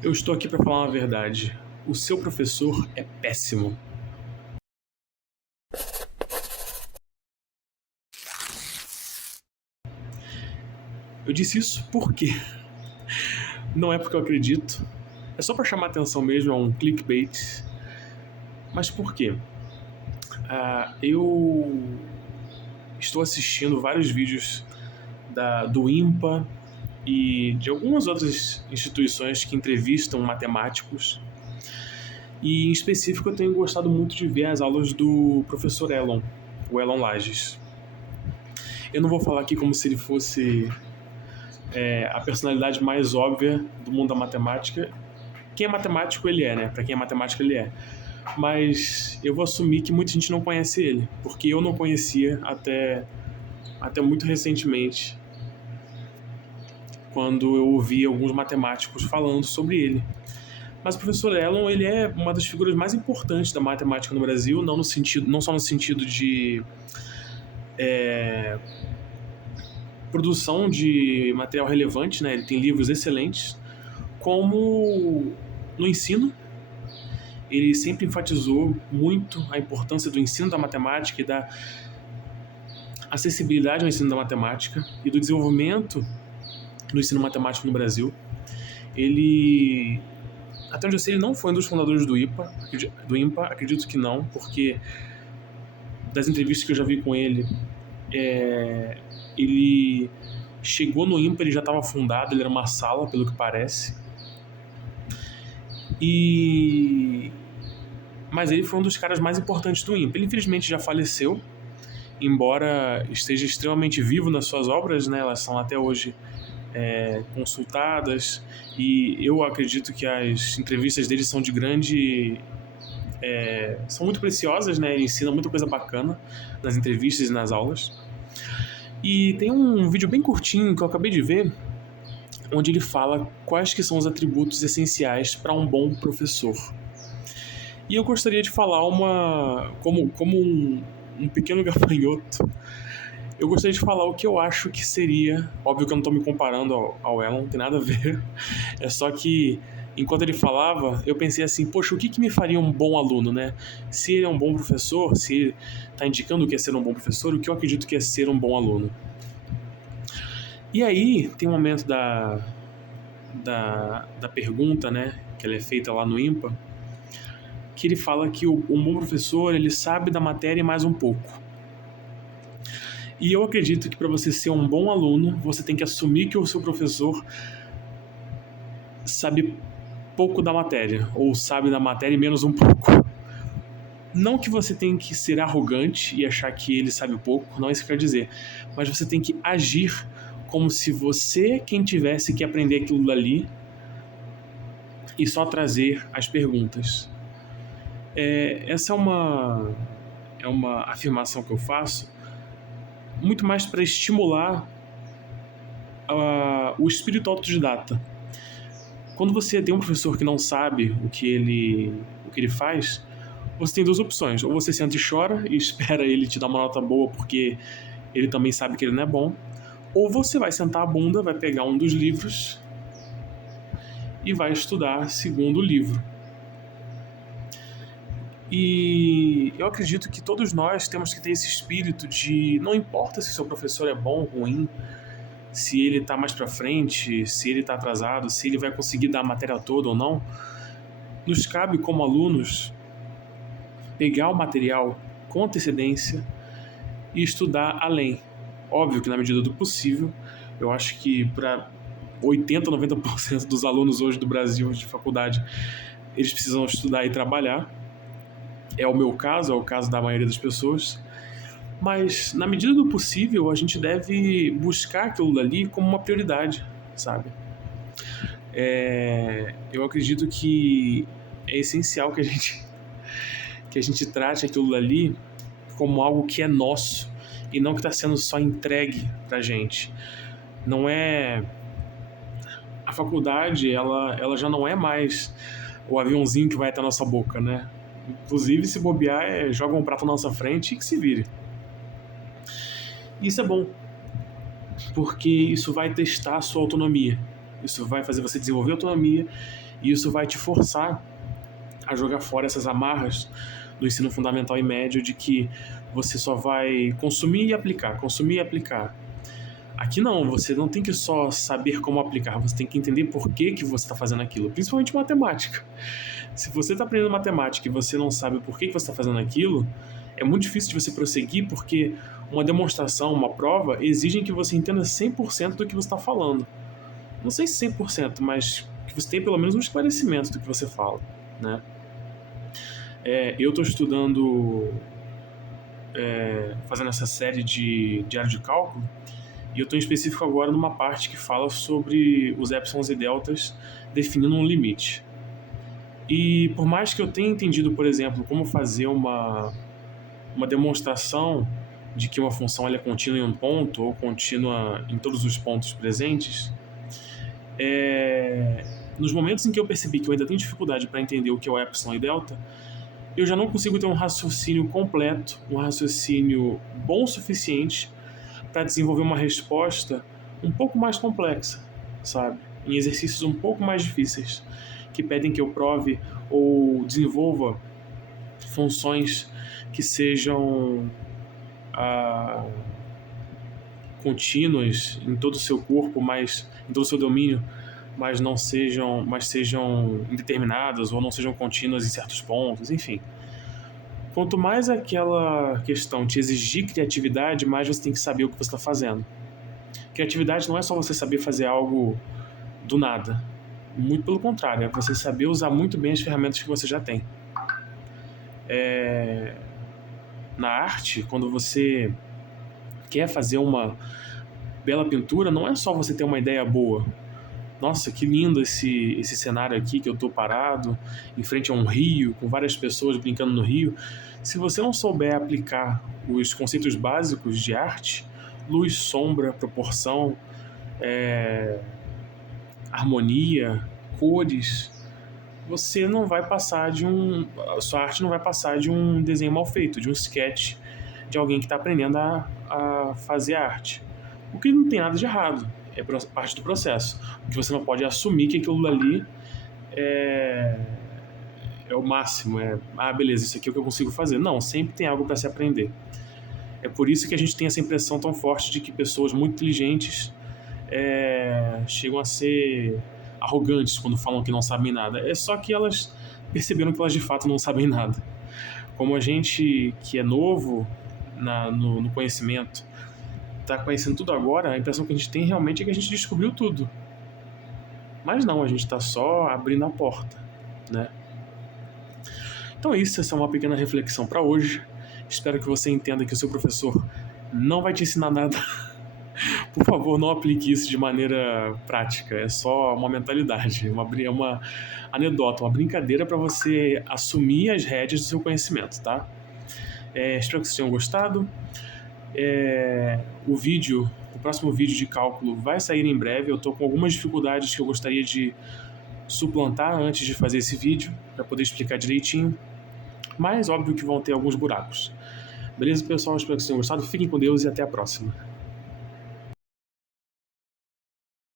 Eu estou aqui para falar uma verdade. O seu professor é péssimo. Eu disse isso porque não é porque eu acredito. É só para chamar atenção mesmo, é um clickbait. Mas por quê? Eu estou assistindo vários vídeos do IMPA e de algumas outras instituições que entrevistam matemáticos. E em específico eu tenho gostado muito de ver as aulas do professor Elon, o Elon Lages. Eu não vou falar aqui como se ele fosse a personalidade mais óbvia do mundo da matemática. Quem é matemático ele é, né? Para quem é matemático ele é. Mas eu vou assumir que muita gente não conhece ele, porque eu não conhecia até muito recentemente, quando eu ouvi alguns matemáticos falando sobre ele. Mas o professor Elon, ele é uma das figuras mais importantes da matemática no Brasil, não só no sentido de produção de material relevante, né? Ele tem livros excelentes, como no ensino. Ele sempre enfatizou muito a importância do ensino da matemática e da acessibilidade ao ensino da matemática e do desenvolvimento do ensino matemático no Brasil. Ele, até onde eu sei, ele não foi um dos fundadores do IMPA, acredito que não, porque das entrevistas que eu já vi com ele, ele chegou no IMPA, ele já estava fundado, ele era uma sala, pelo que parece. Mas ele foi um dos caras mais importantes do IMPA. Ele infelizmente já faleceu, embora esteja extremamente vivo nas suas obras, né? Elas são até hoje consultadas, e eu acredito que as entrevistas dele são de grande... são muito preciosas, né? Ele ensina muita coisa bacana nas entrevistas e nas aulas. E tem um vídeo bem curtinho que eu acabei de ver, onde ele fala quais que são os atributos essenciais para um bom professor. E eu gostaria de falar como um pequeno gafanhoto, eu gostaria de falar o que eu acho que seria... Óbvio que eu não estou me comparando ao Elon, não tem nada a ver. É só que, enquanto ele falava, eu pensei assim, poxa, o que me faria um bom aluno, né? Se ele é um bom professor, se ele está indicando o que é ser um bom professor, o que eu acredito que é ser um bom aluno. E aí, tem um momento da pergunta, né, que ela é feita lá no IMPA, que ele fala que um bom professor, ele sabe da matéria mais um pouco. E eu acredito que para você ser um bom aluno, você tem que assumir que o seu professor sabe pouco da matéria, ou sabe da matéria menos um pouco. Não que você tenha que ser arrogante e achar que ele sabe pouco, não é isso que eu quero dizer, mas você tem que agir como se você quem tivesse que aprender aquilo dali e só trazer as perguntas. Essa é uma afirmação que eu faço muito mais para estimular o espírito autodidata. Quando você tem um professor que não sabe o que ele faz, você tem duas opções. Ou você senta e chora e espera ele te dar uma nota boa porque ele também sabe que ele não é bom. Ou você vai sentar a bunda, vai pegar um dos livros e vai estudar segundo o livro. E eu acredito que todos nós temos que ter esse espírito de... Não importa se seu professor é bom ou ruim, se ele está mais para frente, se ele está atrasado, se ele vai conseguir dar a matéria toda ou não, nos cabe como alunos pegar o material com antecedência e estudar além. Óbvio que na medida do possível, eu acho que para 80, 90% dos alunos hoje do Brasil de faculdade, eles precisam estudar e trabalhar. É o meu caso, é o caso da maioria das pessoas. Mas, na medida do possível, a gente deve buscar aquilo dali como uma prioridade, sabe? Eu acredito que é essencial que a gente trate aquilo dali como algo que é nosso e não que está sendo só entregue pra gente. Não é... A faculdade, ela já não é mais o aviãozinho que vai até a nossa boca, né? Inclusive, se bobear, joga um prato na nossa frente e que se vire. Isso é bom, porque isso vai testar a sua autonomia. isso vai fazer você desenvolver autonomia e isso vai te forçar a jogar fora essas amarras do ensino fundamental e médio de que você só vai consumir e aplicar, consumir e aplicar. Aqui não, você não tem que só saber como aplicar, você tem que entender por que você está fazendo aquilo, principalmente matemática. Se você está aprendendo matemática e você não sabe por que você está fazendo aquilo, é muito difícil de você prosseguir, porque uma demonstração, uma prova, exigem que você entenda 100% do que você está falando. Não sei se 100%, mas que você tenha pelo menos um esclarecimento do que você fala, né? Eu estou estudando, fazendo essa série de diário de cálculo, e eu estou em específico agora numa parte que fala sobre os épsilons e deltas definindo um limite. E por mais que eu tenha entendido, por exemplo, como fazer uma demonstração de que uma função ela é contínua em um ponto ou contínua em todos os pontos presentes, nos momentos em que eu percebi que eu ainda tenho dificuldade para entender o que é o epsilon e delta, eu já não consigo ter um raciocínio completo, um raciocínio bom o suficiente para desenvolver uma resposta um pouco mais complexa, sabe? Em exercícios um pouco mais difíceis, que pedem que eu prove ou desenvolva funções que sejam contínuas em todo o seu corpo, mas em todo o seu domínio, mas sejam indeterminadas ou não sejam contínuas em certos pontos, enfim. Quanto mais aquela questão te exigir criatividade, mais você tem que saber o que você está fazendo. Criatividade não é só você saber fazer algo do nada. Muito pelo contrário, é você saber usar muito bem as ferramentas que você já tem. Na arte, quando você quer fazer uma bela pintura, não é só você ter uma ideia boa. Nossa, que lindo esse cenário aqui, que eu estou parado em frente a um rio, com várias pessoas brincando no rio. Se você não souber aplicar os conceitos básicos de arte, luz, sombra, proporção, harmonia, cores, você não vai passar a sua arte não vai passar de um desenho mal feito, de um sketch de alguém que está aprendendo a fazer arte. O que não tem nada de errado, é parte do processo. O que você não pode assumir que aquilo ali é o máximo, beleza, isso aqui é o que eu consigo fazer. Não, sempre tem algo para se aprender. É por isso que a gente tem essa impressão tão forte de que pessoas muito inteligentes chegam a ser arrogantes quando falam que não sabem nada. É só que elas perceberam que elas de fato não sabem nada. Como a gente que é novo no conhecimento está conhecendo tudo agora, a impressão que a gente tem realmente é que a gente descobriu tudo. Mas não, a gente está só abrindo a porta, né? Então é isso, essa é uma pequena reflexão para hoje. Espero que você entenda que o seu professor não vai te ensinar nada. Por favor, não aplique isso de maneira prática. É só uma mentalidade, é uma anedota, uma brincadeira para você assumir as rédeas do seu conhecimento, tá? Espero que vocês tenham gostado. O próximo vídeo de cálculo vai sair em breve. Eu estou com algumas dificuldades que eu gostaria de suplantar antes de fazer esse vídeo, para poder explicar direitinho. Mas óbvio que vão ter alguns buracos. Beleza, pessoal? Espero que vocês tenham gostado. Fiquem com Deus e até a próxima.